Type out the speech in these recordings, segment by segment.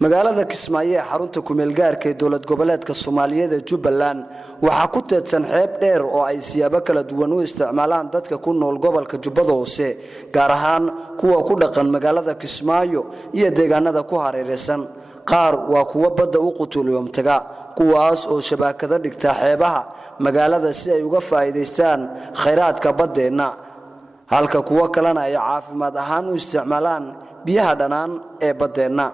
magaalada Kismaayo ee xarunta kumeel gaarka ee dowlad goboleedka Soomaaliyeed ee Jubbaland waxa ku teedsan xeeb dheer oo ay siyaabo kala duwan u isticmaalaan dadka ku nool gobolka Jubbada Hoose gaar ahaan kuwa ku dhaqan magaalada Kismaayo iyo deegaanada ku hareeraysan qaar waa kuwa badda u qutuliyomtaga kuwaas oo shabakada dhigta xeebaha magaalada si ay uga faa'iideystaan kheyraadka baddeena halka kuwa kalena ay caafimaad ahaan u isticmaalaan biyaha dhanaan ee baddeena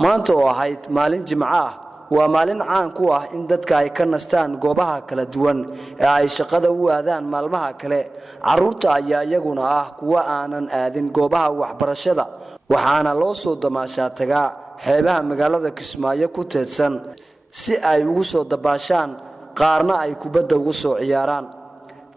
maanta oo ahayd maalin jimco ah waa maalin caan ku ah in dadka ay ka nastaan goobaha kala duwan ee ay shaqada u aadaan maalmaha kale caruurta ayaa iyaguna ah kuwa aanan aadin goobaha waxbarashada waxaana loo soo damaashaa tagaa xeebaha magaalada Kismaayo ku teedsan si ay ugu soo dabaashaan qaarna ay kubadda ugu soo ciyaaraan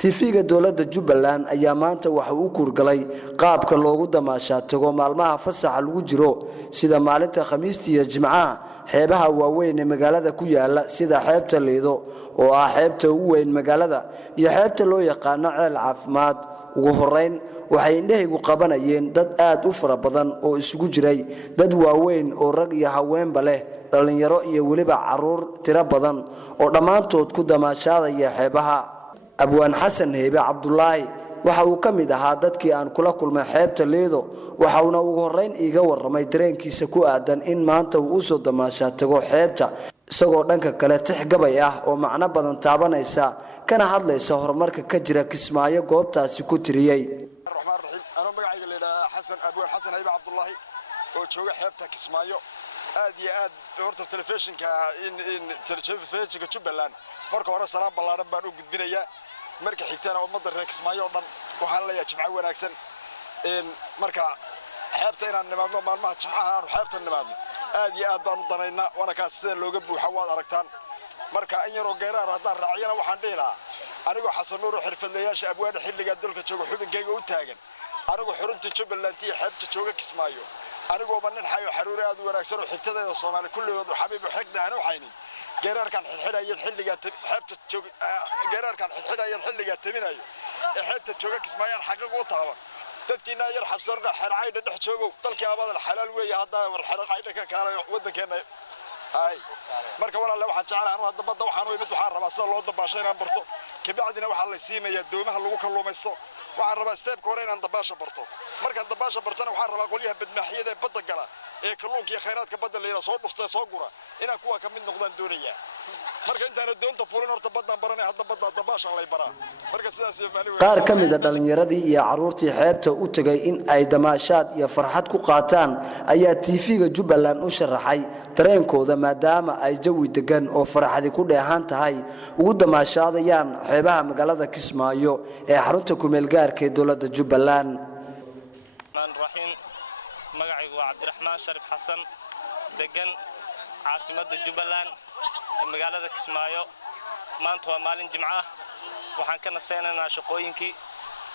TV-ga dowladda Jubbaland ayaa maanta waxa uu kurgalay qaabka loogu damaashaa tago maalmaha fasaxa lagu jiro sida maalinta Khamiista iyo Jimcaha xeebaha waaweyn ee magaalada ku yaala sida xeebta Liido oo ah xeebta ugu weyn magaalada iyo xeebta loo yaqaan ceel caafimaad ugu horeyn waxay indhahaygu qabanayeen dad aad u fara badan oo isugu jiray dad waaweyn oo rag iyo haweenba leh dhalinyaro iyo waliba caruur tiro badan oo dhammaantood ku damaashaadaya xeebaha abwaan xasan heebe cabdullaahi waxa uu kamid ahaa dadkii aan kula kulmay xeebta Liido waxa uu ugu horeyn iiga warramay dareenkiisa ku aadan in maanta uu soo damaashaa tago xeebta isagoo dhanka kale tixgabay ah oo macno badan taabanaysa kana hadlaysa horumarka ka jira Kismaayo goobtaasi ku tiriyay أنا مقعد لنا حسن أبو حسن هيبة عبد الله وشوق حيبته كسمايو آدي دورت التلفزيون كإن تلفزيون كجبلان مركو ورا سلام بالله ربنا وجد بنيا مركو حيتنا ومضر كسمايو من وحنا لا يجمع وناكسن إن مركا حيبته إن النماذج ما تجمعها وحيبته النماذج آدي بانو ضنينا وأنا كاسين لو جبوا حواد أركتان marka in yar oo geerar hadaan raaciyana waxaan dheelaa anigu xasan nuur xirfadlayaasha abwaad xilliga dalka jooga xubinkayga u taagan anigu xurunta Jubbaland iyo xeebta jooga Kismaayo anigu banan xayo xaruuri aad u wanaagsan oo xigtadeeda Soomaali kulligood xabiib xigna aan u haynin geerarkan xidhayeen xilliga xeebta jooga geerarkan xidhayeen xilliga taminayo xeebta jooga Kismaayo xaqiiqo u taaban dadkiina yar xasarda xarcayda dhex joogo dalkii abadal xalaal weeye hadda war xarcayda ka kaalayo wadankeena هاي marka walaal waxaan jecelahay anu hadda badda waxaan u imid waxaan rabaa sida loo dabaasho inaan barto kabacdina waxa la siimayaa doomaha lagu kalluumaysto waxaan rabaa step hore inaan dabaasho barto markaan dabaasho bartana waxaan rabaa qoliyaha badmaaxiyada ee badda gala ee kalluunka iyo kheyraadka badda leeyahay soo dhuftay soo gura inaan kuwa ka mid noqdaan doonaya marka intaan doonta fuulin horta baddan baranay hadda badda dabaasho lay baraa marka sidaas iyo maali qaar kamid ah dhalinyaradii iyo caruurtii xeebta u tagay in ay damaashaad iyo farxad ku qaataan ayaa TV-ga Jubbaland u sharaxay dareenkooda maadaama ay jawi degan oo farxadi ku dheehan tahay ugu damaashaadayaan xeebaha magaalada Kismaayo ee xarunta kumeel gaarka ee dowladda Jubbaland magacaygu waa Cabdiraxmaan Sharif Xasan degan caasimadda Jubbaland magaalada Kismaayo maanta waa maalin jimco ah waxaan ka nasaynaynaa shaqooyinkii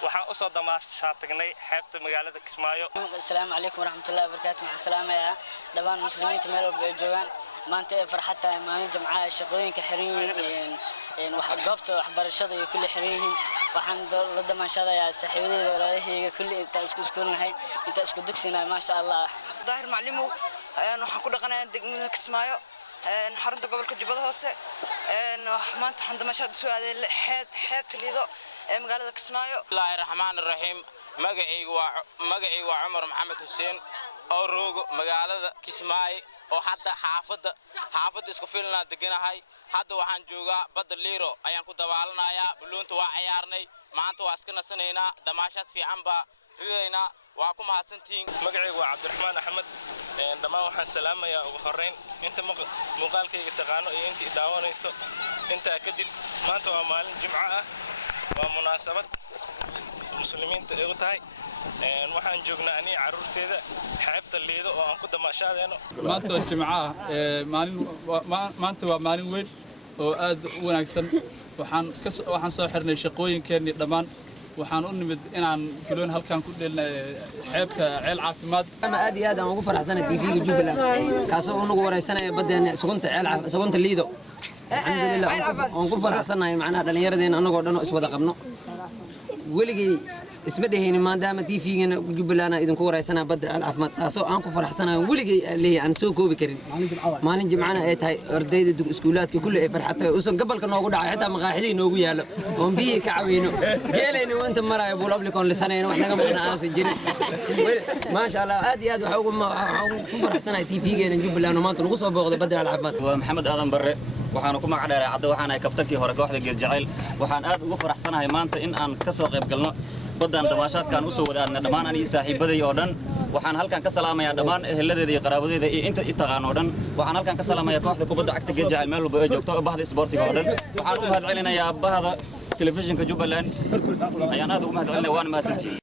waxaan u soo damaashaa tagnay xeebta magaalada Kismaayo. Assalaamu alaykum warahmatullahi wabarakatuh. Waxaan salaamayaa dhammaan muslimiinta meel walba ay joogaan maanta ee farxad tahay maalin jimco ah shaqooyinka xiran wax goobta waxbarashada iyo kulli xiran waxaan la damaashaadayaa saaxiibadeyda walaalahayga kulli inta isku iskuulnahay inta isku dugsinay ma sha Allah daahir macallimo waxaan ku dhaqanayaa degmada Kismaayo xarunta gobolka Jubbada Hoose maanta waxaan damaashaad soo aaday xeebta Liido ee magaalada Kismaayo. Bismillahir Rahmaanir Rahiim magacaygu waa Umar Maxamed Hussein oo roogo magaalada Kismaayo oo hadda xaafadda isku filnaa deganahay hadda waxaan joogaa badda Liido ayaan ku dabaalanayaa buluunta waa ciyaarnay maanta waa iska nasanaynaa damaashaad fiican baa ridaynaa waa ku mahadsantiin. magacaygu waa Cabdiraxmaan Axmed dhamaan waxaan salaamayaa ugu horeyn inta muuqaalkayga taqaano iyo intii daawanayso inta kadib maanta waa maalin jimco ah waa munaasabad muslimiinta ay u tahay waxaan joognaa ani caruurteeda xeebta Liido oo aan ku damaashaadeyno maanta waa jimco ah maanta waa maalin weyn oo aad u wanaagsan waxaan soo xirnay shaqooyinkeennii dhammaan waxaan u nimid inaan galoon halkaan ku dheelnay xeebta ceel caafimaad ama aad iyo aad aan ugu faraxsanahay TV-ga Jubbaland kaasoo ugu wareysanaya badeena sugunta Liido alxamdulillah aan ku faraxsanahay macnaha dhalinyaradeen anagoo dhan oo iswada qabno weligii isma dhehaynin maadaama TV-gana Jubbaland idinku wareysana badda caafimaad taasoo aan ku faraxsanahay weligay leeyahay aan soo koobi karin maalin jimcaana ay tahay ardayda iskuulaadka kulli ay farxatay usan gobolka noogu dhacay xitaa maqaaxidii noogu yaalo oo biyo ka caawino geelayna inta marayo buu oblikon lisanayna wax naga maqnaa aan jirin ma sha Allah aad iyo aad waxaan ku faraxsanahay TV-gana Jubbaland maanta lagu soo booqday badda caafimaad waa Maxamed Aadan Barre waxaan ku magac dheeray cadda waxaan ay kabtankii hore kooxda geed jacayl waxaan aad ugu faraxsanahay maanta in aan ka soo qayb galno badan damaashaadkan u soo wadaadna dhamaan ani saaxiibaday oo dhan waxaan halkan ka salaamayaa dhamaan eheladeeda iyo qaraabadeeda iyo inta taqaan oo dhan waxaan halkan ka salaamayaa kooxda kubadda cagta geed jacayl meel walba ay joogto bahda isboortiga oo dhan waxaan u mahadcelinayaa bahda telefishinka Jubbaland ayaan aad ugu mahadcelinayaa waan mahadsantihiin